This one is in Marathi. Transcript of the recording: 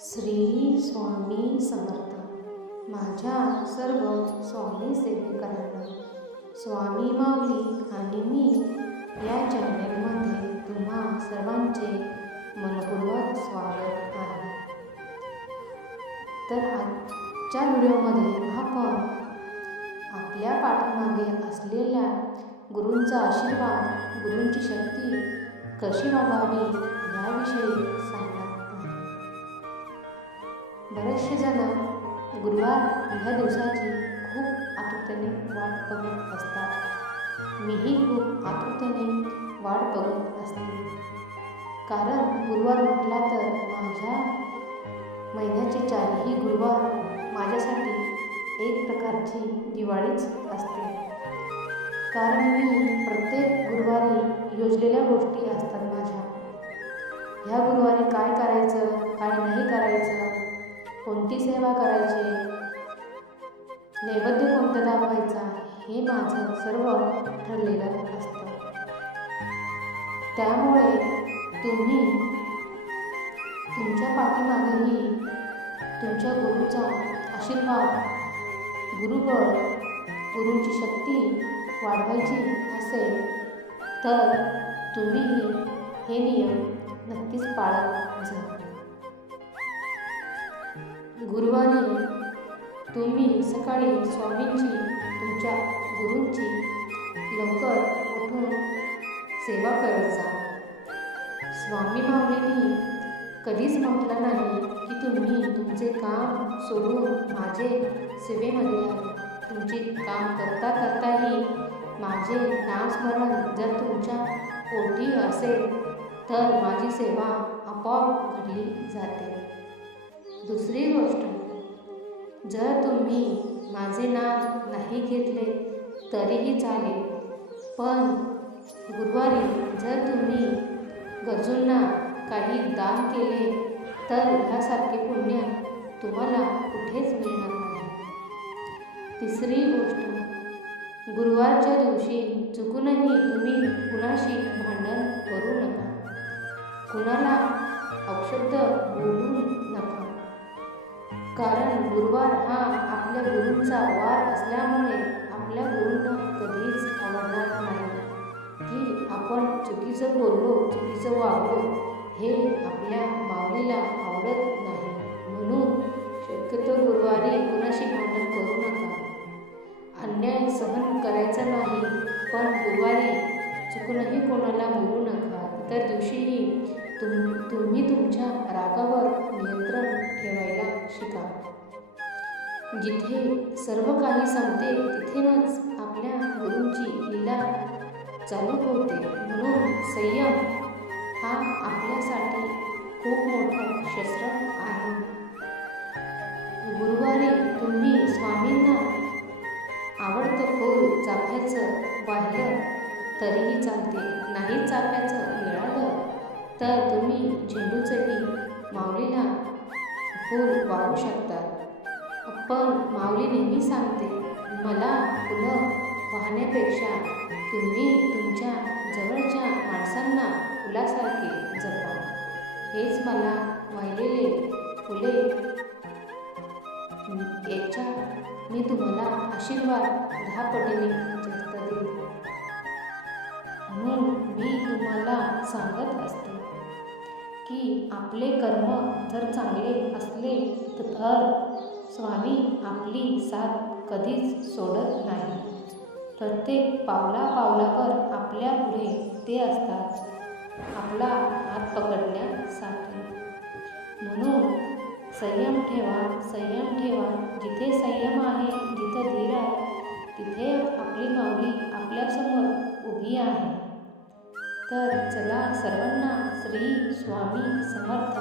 श्री स्वामी समर्थ. माझ्या सर्व स्वामी सेवेकरांना स्वामी माऊली आणि मी या चॅनेलमध्ये तुम्हा सर्वांचे मनपूर्वक स्वागत आहे. तर आजच्या व्हिडिओमध्ये आपण आपल्या पाठीमागे असलेल्या गुरूंचा आशीर्वाद, गुरूंची शक्ती कशी वाढवावी याविषयी सांगणार आहे. बरेचसे जण गुरुवार ह्या दिवसाची खूप आतुरतेने वाट बघत असतात. मीही खूप आतुरतेने वाट बघत असते, कारण गुरुवार म्हटला तर माझ्या महिन्याचे चारही गुरुवार माझ्यासाठी एक प्रकारची दिवाळीच असते. कारण मी प्रत्येक गुरुवारी योजलेल्या गोष्टी असतात माझ्या. ह्या गुरुवारी काय करायचं, काय नाही करायचं, कोणती सेवा करायची, नैवेद्य कोणता दाखवायचा, हे माझं सर्व ठरलेलं असतं. त्यामुळे तुम्ही तुमच्या पाठीमागेही तुमच्या गुरूचा आशीर्वाद, गुरुबळ, गुरूंची शक्ती वाढवायची असेल तर तुम्हीही हे नियम नक्कीच पाळत जा. गुरुवारी तुम्ही सकाळी स्वामींची, तुमच्या गुरूंची लवकर उठून सेवा करत जा. स्वामी माऊलींनी कधीच म्हटलं नाही की तुम्ही तुमचे काम सोडून माझे सेवेमध्ये या. तुमचे काम करता करताही माझे नामस्मरण जर तुमच्या पोटी असेल तर माझी सेवा आपोआप घडली जाते. दुसरी गोष्ट, जर तुम्ही माझे नाव नाही घेतले तरीही चालेल, पण गुरुवारी जर तुम्ही गरजूंना काही दान केले तर ह्यासारखे पुण्य तुम्हाला कुठेच मिळणार नाही. तिसरी गोष्ट, गुरुवारच्या दिवशी चुकूनही तुम्ही कुणाशी भांडण करू नका, कुणाला अपशब्द बोलू नका. कारण गुरुवार हा आपल्या गुरूंचा वार असल्यामुळे आपल्या गुरूंना कधीच आवडणार नाही की आपण चुकीचं बोललो, चुकीचं वागलो. हे आपल्या माऊलीला आवडत नाही. म्हणून शक्यतो गुरुवारी कुणाशी भांडण करू नका. अन्याय सहन करायचा नाही, पण गुरुवारी चुकूनही कोणाला बोलू नका. इतर दिवशीही तुम्ही तुमच्या रागावर नियंत्रण ठेवायला शिका. जिथे सर्व काही संपते तिथेच आपल्या गुरूंची लीला चालू होते. म्हणून संयम हा आपल्यासाठी खूप मोठं शस्त्र आहे. गुरुवारी तुम्ही स्वामींना आवडतं फूल चाफ्याचं वाहिलं तरीही चालते. नाही चाफ्याचं मिळालं तर तुम्ही झेंडूचंही माऊलीला फूल वाहू शकता. पण माऊली नेहमी सांगते, मला फुलं वाहण्यापेक्षा तुम्ही तुमच्या जवळच्या माणसांना फुलासारखे जपा. हेच मला वाहिलेले फुले याच्या मी तुम्हाला आशीर्वाद 10 पटीने जास्त देईन. म्हणून मी तुम्हाला सांगत असते की आपले कर्म जर चांगले असले तर स्वामी आपली साथ कधीच सोडत नाही. प्रत्येक पावलापावलावर आपल्या पुढे ते असतात, आपला हात पकडण्यासाठी. म्हणून संयम ठेवा, संयम ठेवा. जिथे संयम आहे, जिथे धीर आहे, तिथे आपली माऊली आपल्यासमोर उभी आहे. तर चला सर्वांना श्री स्वामी समर्थ.